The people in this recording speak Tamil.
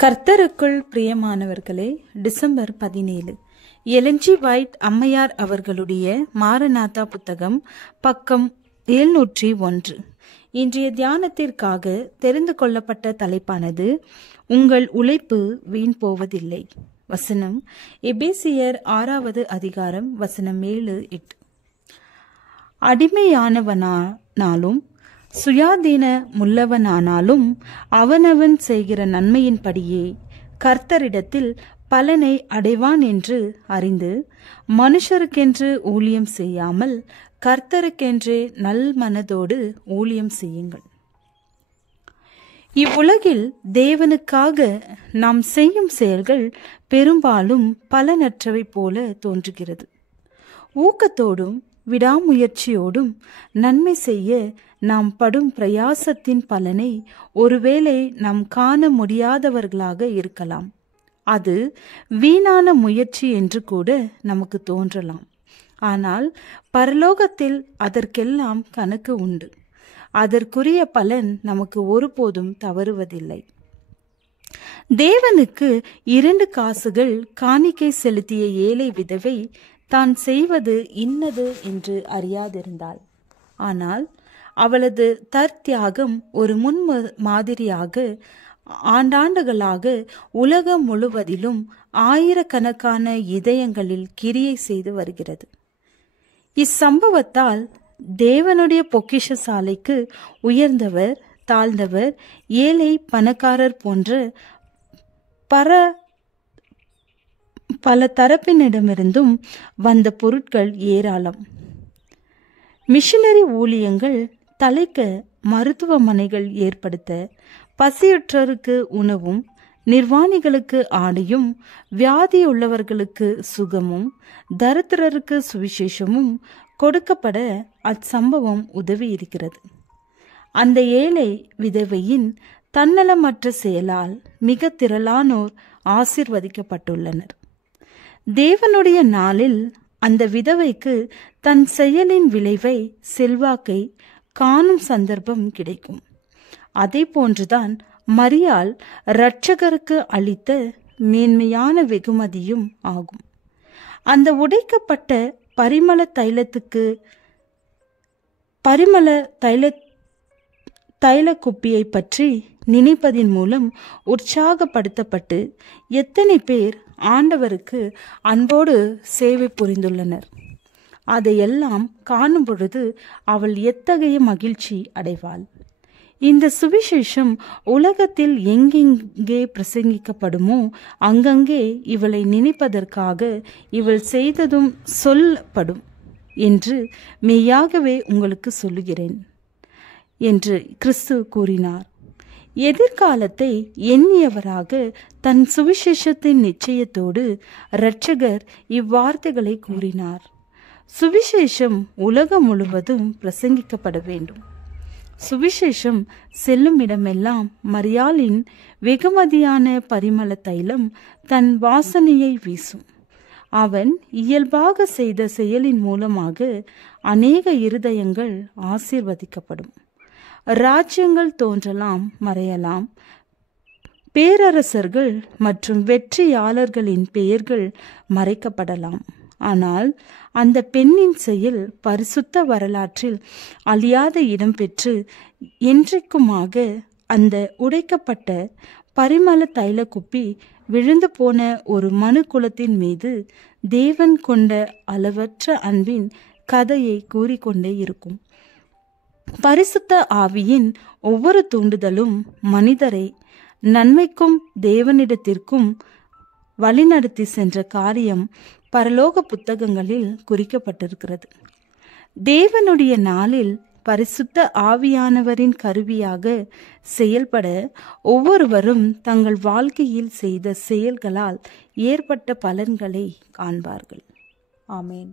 கர்த்தருக்குள் பிரியமானவர்களே, டிசம்பர் 17 எலன் ஜி வைட் அம்மையார் அவர்களுடைய மாரநாதா புத்தகம், பக்கம் 701. இன்றைய தியானத்திற்காக தெரிந்து கொள்ளப்பட்ட தலைப்பானது, உங்கள் உழைப்பு வீண் போவதில்லை. வசனம் எபேசியர் 6வது அதிகாரம் வசனம் 7-8. அடிமையானவனானாலும் சுயாதீன முள்ளவனானாலும் அவனவன் செய்கிற நன்மையின்படியே கர்த்தரிடத்தில் பலனை அடைவான் என்று அறிந்து, மனுஷருக்கென்று ஊழியம் செய்யாமல் கர்த்தருக்கென்றே நல் மனதோடு ஊழியம் செய்யுங்கள். இவ்வுலகில் தேவனுக்காக நாம் செய்யும் செயல்கள் பெரும்பாலும் பலனற்றவை போல தோன்றுகிறது. ஊக்கத்தோடும் விடாமுயற்சியோடும் நன்மை செய்ய நாம் படும் பிரயாசத்தின் பலனை ஒருவேளை நாம் காண முடியாதவர்களாக இருக்கலாம். அது வீணான முயற்சி என்று கூட நமக்கு தோன்றலாம். ஆனால் பரலோகத்தில் அதற்கெல்லாம் கணக்கு உண்டு. அதற்குரிய பலன் நமக்கு ஒருபோதும் தவறுவதில்லை. தேவனுக்கு 2 காசுகள் காணிக்கை செலுத்திய ஏழை விதவை தான் செய்வது இன்னது என்று அறியாதிருந்தாள். ஆனால் அவளது தற்தியாகம் ஒரு முன் மாதிரியாக ஆண்டாண்டுகளாக உலகம் முழுவதிலும் ஆயிரக்கணக்கான இதயங்களில் கிரியை செய்து வருகிறது. இச்சம்பவத்தால் தேவனுடைய பொக்கிஷ சாலைக்கு உயர்ந்தவர், தாழ்ந்தவர், ஏழை, பணக்காரர் போன்ற பல தரப்பினிடமிருந்தும் வந்த பொருட்கள் ஏராளம். மிஷனரி ஊழியங்கள் தலைக்க, மருத்துவமனைகள் ஏற்படுத்த, பசியுற்றோருக்கு உணவும், நிர்வாணிகளுக்கு ஆடையும், வியாதியுள்ளவர்களுக்கு சுகமும், தரித்திரருக்கு சுவிசேஷமும் கொடுக்கப்பட அச்சம்பவம் உதவி இருக்கிறது. அந்த ஏழை விதவையின் தன்னலமற்ற செயலால் மிக திரளானோர் ஆசீர்வதிக்கப்பட்டுள்ளனர். தேவனுடைய நாளில் அந்த விதவைக்கு தன் செயலின் விளைவை, செல்வாக்கை காணும் சந்தர்ப்பம் கிடைக்கும். அதே போன்றுதான் மரியாள் இரட்சகருக்கு அளித்த மேன்மையான வெகுமதியும் ஆகும். அந்த உடைக்கப்பட்ட பரிமள தைல குப்பியை பற்றி நினைப்பதின் மூலம் உற்சாகப்படுத்தப்பட்டு எத்தனை பேர் ஆண்டவருக்கு அன்போடு சேவை புரிந்துள்ளனர். அதையெல்லாம் காணும் பொழுது அவள் எத்தகைய மகிழ்ச்சி அடைவாள். இந்த சுவிசேஷம் உலகத்தில் எங்கெங்கே பிரசங்கிக்கப்படுமோ அங்கங்கே இவளை நினைப்பதற்காக இவள் செய்ததும் சொல்லப்படும் என்று மெய்யாகவே உங்களுக்கு சொல்லுகிறேன் என்று கிறிஸ்து கூறினார். எதிர்காலத்தை எண்ணியவராக தன் சுவிசேஷத்தின் நிச்சயத்தோடு இரட்சகர் இவ்வார்த்தைகளை கூறினார். சுவிசேஷம் உலகம் முழுவதும் பிரசங்கிக்கப்பட வேண்டும். சுவிசேஷம் செல்லும் இடமெல்லாம் மரியாளின் வெகுமதியான பரிமள தைலம் தன் வாசனையை வீசும். அவன் இயல்பாக செய்த செயலின் மூலமாக அநேக இருதயங்கள் ஆசீர்வதிக்கப்படும். ராஜ்யங்கள் தோன்றலாம், மறையலாம். பேரரசர்கள் மற்றும் வெற்றியாளர்களின் பெயர்கள் மறைக்கப்படலாம். ஆனால் அந்த பெண்ணின் செயல் பரிசுத்த வரலாற்றில் அழியாத இடம் பெற்று என்றைக்குமாக அந்த உடைக்கப்பட்ட பரிமள தைல குப்பி விழுந்து போன ஒரு மனு குலத்தின் மீது தேவன் கொண்ட அளவற்ற அன்பின் கதையை கூறிக்கொண்டே இருக்கும். பரிசுத்த ஆவியின் ஒவ்வொரு தூண்டுதலும் மனிதரை நன்மைக்கும் தேவனிடத்திற்கும் வழிநடத்தி சென்ற காரியம் பரலோக புத்தகங்களில் குறிக்கப்பட்டிருக்கிறது. தேவனுடைய நாளில் பரிசுத்த ஆவியானவரின் கருவியாக செயல்பட ஒவ்வொருவரும் தங்கள் வாழ்க்கையில் செய்த செயல்களால் ஏற்பட்ட பலன்களை காண்பார்கள். ஆமேன்.